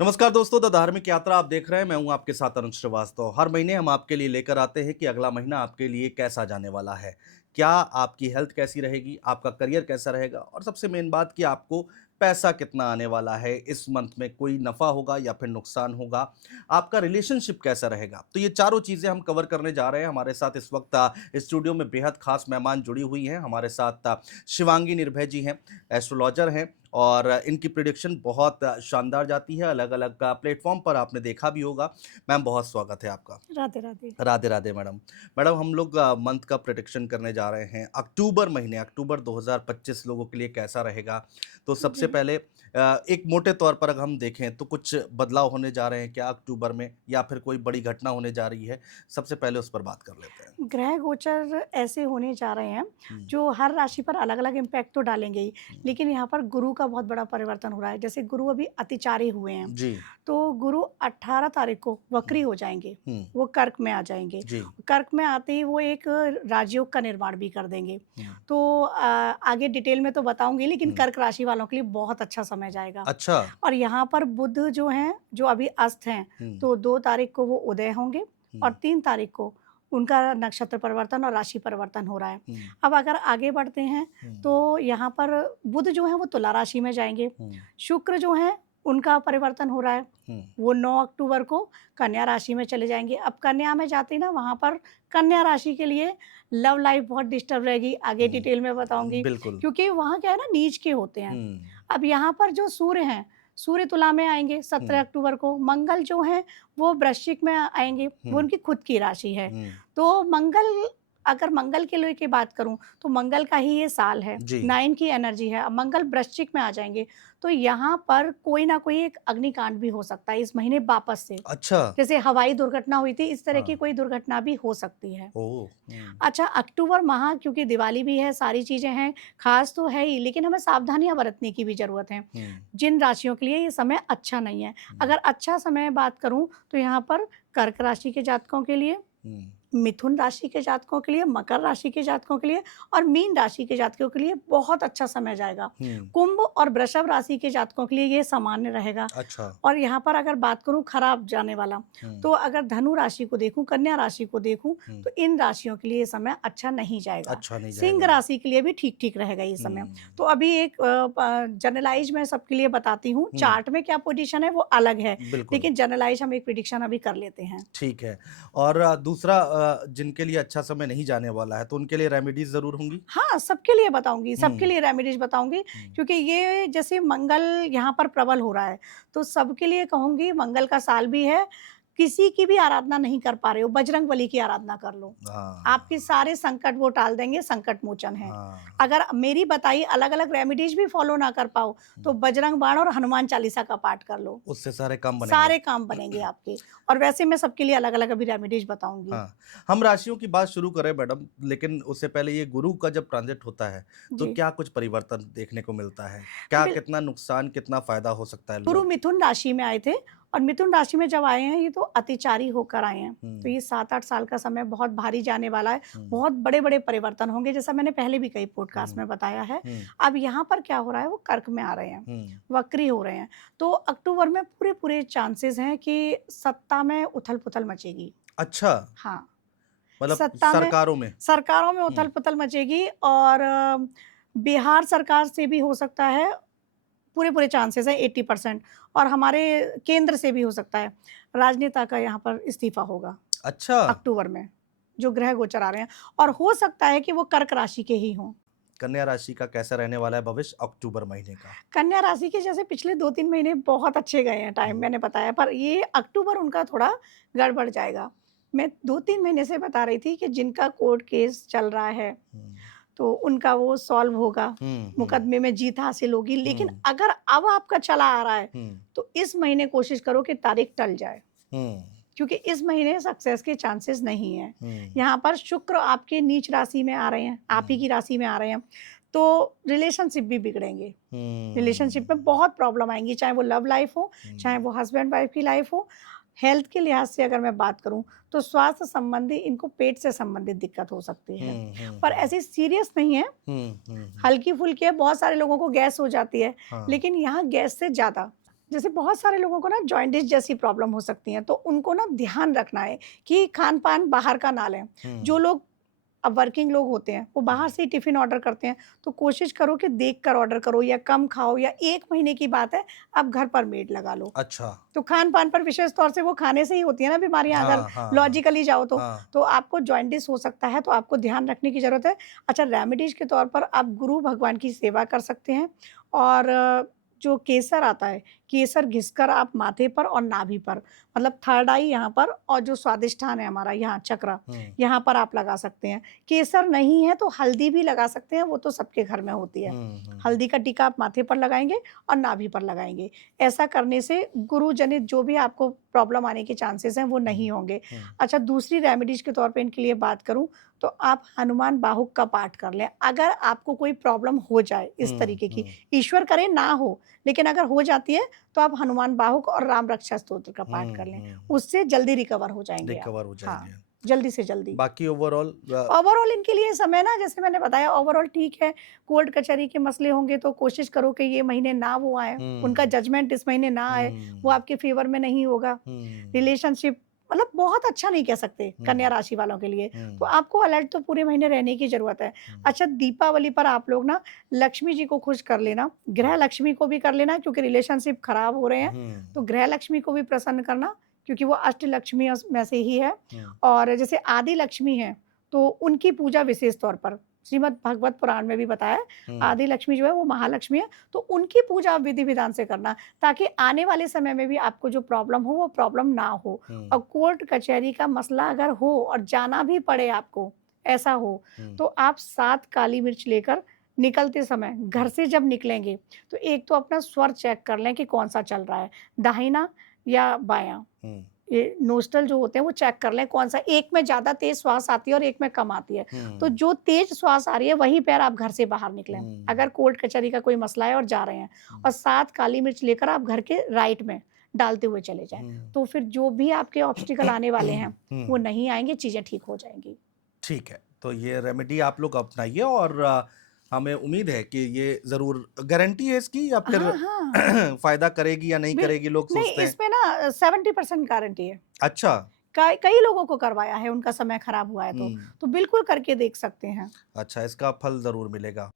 नमस्कार दोस्तों, द धार्मिक यात्रा आप देख रहे हैं। मैं हूं आपके साथ अरुण श्रीवास्तव। हर महीने हम आपके लिए लेकर आते हैं कि अगला महीना आपके लिए कैसा जाने वाला है। क्या आपकी हेल्थ कैसी रहेगी, आपका करियर कैसा रहेगा और सबसे मेन बात कि आपको पैसा कितना आने वाला है। इस मंथ में कोई नफ़ा होगा या फिर नुकसान होगा, आपका रिलेशनशिप कैसा रहेगा। तो ये चारों चीज़ें हम कवर करने जा रहे हैं। हमारे साथ इस वक्त स्टूडियो में बेहद खास मेहमान जुड़ी हुई हैं। हमारे साथ शिवांगी निर्भय जी हैं, एस्ट्रोलॉजर हैं और इनकी प्रिडिक्शन बहुत शानदार जाती है। अलग-अलग प्लेटफ़ॉर्म पर आपने देखा भी होगा। मैम, बहुत स्वागत है आपका। राधे राधे। राधे, राधे मैडम। मैडम, हम लोग मंथ का प्रेडिक्शन करने जा रहे हैं। अक्टूबर महीने, अक्टूबर 2025 लोगों के लिए कैसा रहेगा? तो सबसे जी। पहले एक मोटे तौर पर अगर हम देखें तो कुछ बदलाव होने जा रहे हैं क्या अक्टूबर में, या फिर कोई बड़ी घटना होने जा रही है? सबसे पहले उस पर बात कर लेते हैं। ग्रह गोचर ऐसे होने जा रहे हैं, हुँ, जो हर राशि पर अलग-अलग इम्पैक्ट तो डालेंगे ही, हुँ। लेकिन यहाँ पर गुरु का बहुत बड़ा परिवर्तन हो रहा है। जैसे गुरु अभी अतिचारी हुए हैं, जी। तो गुरु 18 तारीख को हुँ, वक्री हो जाएँगे, हुँ। वो कर्क में आ जाएँगे। जी। कर्क में आते ही वो एक राजयोग का निर्माण भी कर देंगे। हुँ, तो आगे डिटेल में तो बताऊँगी, लेकिन हुँ। कर्क राशि वालों के लिए बहुत अच्छा समय जाएगा। अच्छा। और यहाँ पर बुध जो हैं, जो अभी अस्त हैं, हुँ, तो 2 तारीख को वो उदय होंगे और हुँ, 3 तारीख को उनका नक्षत्र परिवर्तन और राशि परिवर्तन हो रहा है। हुँ, अब अगर आगे बढ़ते हैं, हुँ, तो यहाँ पर बुध जो है वो तुला राशि में जाएँगे। हुँ, शुक्र जो है उनका परिवर्तन हो रहा है, हुँ, वो 9 अक्टूबर को कन्या राशि में चले जाएँगे। अब कन्या में जाते ही ना, वहाँ पर कन्या राशि के लिए लव लाइफ़ बहुत डिस्टर्ब रहेगी, आगे हुँ। डिटेल में बताऊँगी, बिल्कुल। क्योंकि वहाँ क्या है ना, नीच के होते हैं। हुँ, अब यहाँ पर जो सूर्य हैं, सूर्य तुला में आएँगे हुँ, 17 अक्टूबर को, मंगल जो हैं वो वृश्चिक में आएँगे, वो हुँ, उनकी खुद की राशि है। हुँ। तो मंगल, अगर मंगल के लेके बात करूँ, तो मंगल का ही ये साल है, जी। 9 की एनर्जी है। अब मंगल वृश्चिक में आ जाएँगे, तो यहाँ पर कोई ना कोई एक अग्निकांड भी हो सकता है इस महीने वापस से। अच्छा। जैसे हवाई दुर्घटना हुई थी, इस तरह की हाँ। कोई दुर्घटना भी हो सकती है। ओह! हुँ, अच्छा, अक्टूबर माह क्योंकि दिवाली भी है, सारी चीज़ें हैं, ख़ास तो है ही, लेकिन हमें सावधानियाँ बरतने की भी ज़रूरत है। हुँ, जिन राशियों के लिए ये समय अच्छा नहीं है। हुँ, अगर अच्छा समय बात करूँ, तो यहाँ पर कर्क राशि के जातकों के लिए, हुँ, मिथुन राशि के जातकों के लिए, मकर राशि के जातकों के लिए और मीन राशि के जातकों के लिए बहुत अच्छा समय जाएगा। हुँ। कुंभ और वृषभ राशि के जातकों के लिए ये सामान्य रहेगा। अच्छा। और यहाँ पर अगर बात करूँ खराब जाने वाला, हुँ, तो अगर धनु राशि को देखूँ, कन्या राशि को देखूँ, हुँ। तो इन राशियों के लिए ये समय अच्छा नहीं जाएगा। अच्छा नहीं सिंह जाएगा। राशि के लिए भी ठीक-ठीक रहेगा ये समय। हुँ, तो अभी एक जनरलाइज़ मैं सबके लिए बताती हूँ, हुँ। चार्ट में क्या पोज़ीशन है वो अलग है, बिल्कुल, लेकिन जनरलाइज़ हम एक प्रेडिक्शन अभी कर लेते हैं। ठीक है। और दूसरा, जिनके लिए अच्छा समय नहीं जाने वाला है, तो उनके लिए रेमेडीज़ ज़रूर होंगी? हाँ, सबके लिए बताऊँगी, सबके हुँ, लिए रेमेडीज़ बताऊँगी, हुँ, क्योंकि ये जैसे मंगल यहाँ पर प्रबल हो रहा है, तो सबके लिए कहूँगी मंगल का साल भी है, किसी की भी आराधना नहीं कर पा रहे हो, बजरंगबली की आराधना कर लो। आपके हाँ, सारे संकट वो टाल देंगे, संकट मोचन है। हाँ। अगर मेरी बताई अलग-अलग रेमेडीज़ भी फ़ॉलो ना कर पाओ, तो हुँ, बजरंग बाण और हनुमान चालीसा का पाठ कर लो, उससे सारे काम बनेंगे। सारे काम बनेंगे आपके। और वैसे मैं सबके लिए अलग-अलग अभी रेमेडीज़ बताऊँगी। हाँ, हम राशियों की बात शुरू करें मैडम, लेकिन उससे पहले ये गुरु का जब ट्रांज़िट होता है, तो जी, क्या कुछ परिवर्तन देखने को मिलता है? क्या बिल कितना नुकसान, कितना फ़ायदा हो सकता है गुरु लोग? मिथुन राशि में आए थे और मिथुन राशि में जब आए हैं, ये तो अतिचारी होकर आए हैं। तो हुँ, ये 7-8 साल का समय बहुत भारी जाने वाला है, हुँ, बहुत बड़े-बड़े परिवर्तन होंगे, जैसा मैंने पहले भी कई पॉडकास्ट हुँ, में बताया है। हुँ, अब यहाँ पर क्या हो रहा है, वो कर्क में आ रहे हैं, हुँ। वक्री हो रहे हैं। तो अक्टूबर में पूरे-पूरे चांसेज़ हैं कि सत्ता में उथल-पुथल मचेगी। अच्छा, हाँ, मतलब सत्ता में, सरकारों में? सरकारों में हुँ, उथल-पुथल मचेगी और बिहार सरकार से भी हो सकता है, पूरे-पूरे चांसेस हैं 80% और हमारे केंद्र से भी हो सकता है। राजनेता का यहाँ पर इस्तीफ़ा होगा अच्छा। अक्टूबर में, जो ग्रह गोचर आ रहे हैं और हो सकता है कि वो कर्क राशि के ही हों। कन्या राशि का कैसा रहने वाला है भविष्य अक्टूबर महीने का? कन्या राशि के जैसे पिछले 2-3 महीने बहुत अच्छे गए हैं टाइम, हुँ, मैंने बताया, पर ये अक्टूबर उनका थोड़ा गड़बड़ जाएगा। मैं 2-3 महीने से बता रही थी कि जिनका कोर्ट केस चल रहा है, हुँ, तो उनका वो सॉल्व होगा, हुँ, हुँ, मुकदमे में जीत हासिल होगी। लेकिन हुँ, अगर अब आपका चला आ रहा है, हुँ, तो इस महीने कोशिश करो कि तारीख टल जाए, हुँ, क्योंकि इस महीने सक्सेस के चांसेस नहीं हैं। हुँ, यहाँ पर शुक्र आपके नीच राशि में आ रहे हैं, आप ही हुँ, की राशि में आ रहे हैं, तो रिलेशनशिप भी बिगड़ेंगे। रिलेशनशिप में हुँ, बहुत प्रॉब्लम आएँगी, चाहे वो लव लाइफ़ हो, चाहे हुँ, वो हस्बैंड वाइफ की लाइफ़ हो। हेल्थ के लिहाज से अगर मैं बात करूँ, तो स्वास्थ्य संबंधी इनको पेट से संबंधित दिक्कत हो सकती है। हुँ, हुँ, पर हुँ, ऐसी सीरियस नहीं है, हुँ, हुँ, हुँ, हल्की-फुल्की है, बहुत सारे लोगों को गैस हो जाती है, हाँ, लेकिन यहाँ गैस से ज़्यादा। जैसे बहुत सारे लोगों को ना जॉइंटिस जैसी प्रॉब्लम हो सकती है, तो उनको ना ध्यान रखना है कि खान-पान बाहर का ना लें। जो हुँ, लोग अब वर्किंग लोग होते हैं, वो हुँ। बाहर से ही टिफ़िन ऑर्डर करते हैं, तो कोशिश करो कि देख कर ऑर्डर करो या कम खाओ, या 1 महीने की बात है, आप घर पर मेड लगा लो। अच्छा। तो खान-पान पर विशेष तौर से वो खाने से ही होती है ना बीमारियाँ, अगर हाँ, हाँ, हाँ। लॉजिकली जाओ तो। हाँ। तो आपको जॉइंटिस हो सकता है, तो आपको ध्यान रखने की ज़रूरत है। अच्छा, रेमेडीज़ के तौर पर आप गुरु भगवान की सेवा कर सकते हैं, और जो केसर आता है, केसर घिसकर आप माथे पर और नाभि पर, मतलब थर्ड आई यहाँ पर, और जो स्वादिष्ठान है हमारा यहाँ चक्र, हुँ, यहाँ पर आप लगा सकते हैं। केसर नहीं है तो हल्दी भी लगा सकते हैं, वो तो सबके घर में होती है। हुँ, हुँ, हुँ, हल्दी का टीका आप माथे पर लगाएँगे और नाभि पर लगाएँगे। ऐसा करने से गुरु जनित जो भी आपको प्रॉब्लम आने के चांसेस हैं, वो हुँ, नहीं होंगे। हुँ, अच्छा, दूसरी रेमेडीज़ के तौर पे इनके लिए बात करूँ, तो आप हनुमान बाहुक का पाठ कर लें। अगर आपको कोई प्रॉब्लम हो जाए इस हुँ, तरीके की, हुँ, ईश्वर करे ना हो, लेकिन अगर हो जाती है, तो आप हनुमान बाहुक और राम रक्षा स्तोत्र का पाठ हुँ, कर लें। हुँ। उससे जल्दी रिकवर हो जाएँगे आप। रिकवर हो हाँ, जाएँगे। जल्दी से जल्दी। बाकी ओवरऑल ओवरऑल इनके लिए समय ना, जैसे मैंने बताया, ओवरऑल ठीक है। कोर्ट कचहरी के मसले होंगे तो कोशिश करो कि ये महीने ना वो आए, उनका हुँ, जजमेंट इस महीने ना आए, वो हुँ, आपके फ़ेवर में नहीं होगा। हुँ, रिलेशनशिप मतलब बहुत अच्छा नहीं कह सकते कन्या हुँ, राशि वालों के लिए। तो हुँ, आपको अलर्ट तो पूरे महीने रहने की ज़रूरत है। हुँ, अच्छा, दीपावली पर आप लोग ना लक्ष्मी जी को खुश कर लेना, हुँ, गृह लक्ष्मी को भी कर लेना, क्योंकि रिलेशनशिप खराब हो रहे हैं, हुँ, तो गृह लक्ष्मी को भी प्रसन्न करना, क्योंकि वो अष्ट लक्ष्मी में से ही है। हुँ, और जैसे आदि लक्ष्मी हैं, तो उनकी पूजा विशेष तौर पर श्रीमद् भागवत पुराण में भी बताया है, हुँ, आदि लक्ष्मी जो है वो महालक्ष्मी है, तो उनकी पूजा आप विधि-विधान से करना, ताकि आने वाले समय में भी आपको जो प्रॉब्लम हो, वो प्रॉब्लम ना हो। और हुँ, कोर्ट कचहरी का मसला अगर हो और जाना भी पड़े आपको, ऐसा हो, हुँ, तो आप 7 काली मिर्च लेकर निकलते समय घर से जब निकलेंगे, तो एक तो अपना स्वर चेक कर लें कि कौन-सा चल रहा है, दाहिना या बायाँ। हुँ, ये नोस्ट्रल जो होते हैं वो चेक कर लें कौन-सा, एक में ज़्यादा तेज़ श्वास आती है और एक में कम आती है। तो हुँ, जो तेज़ श्वास आ रही है वही पैर आप घर से बाहर निकलें, हुँ, अगर कोर्ट कचहरी का कोई मसला है और जा रहे हैं। हुँ, और 7 काली मिर्च लेकर आप घर के राइट में डालते हुए चले जाएँ। हुँ, तो फिर जो भी आपके ऑब्स्टिकल आने वाले हैं, वो हुँ। नहीं आएँगे, चीज़ें ठीक हो जाएँगी। ठीक है, तो ये रेमेडी आप लोग अपनाइए और हमें उम्मीद है कि ये ज़रूर गारंटी है इसकी या फिर हाँ, हाँ। फ़ायदा करेगी या नहीं बिल करेगी लोग नहीं, सोचते हैं। इसमें ना 70% गारंटी है। अच्छा, कई लोगों को करवाया है, उनका समय खराब हुआ है तो। हुँ, तो बिल्कुल करके देख सकते हैं। अच्छा इसका फल ज़रूर मिलेगा।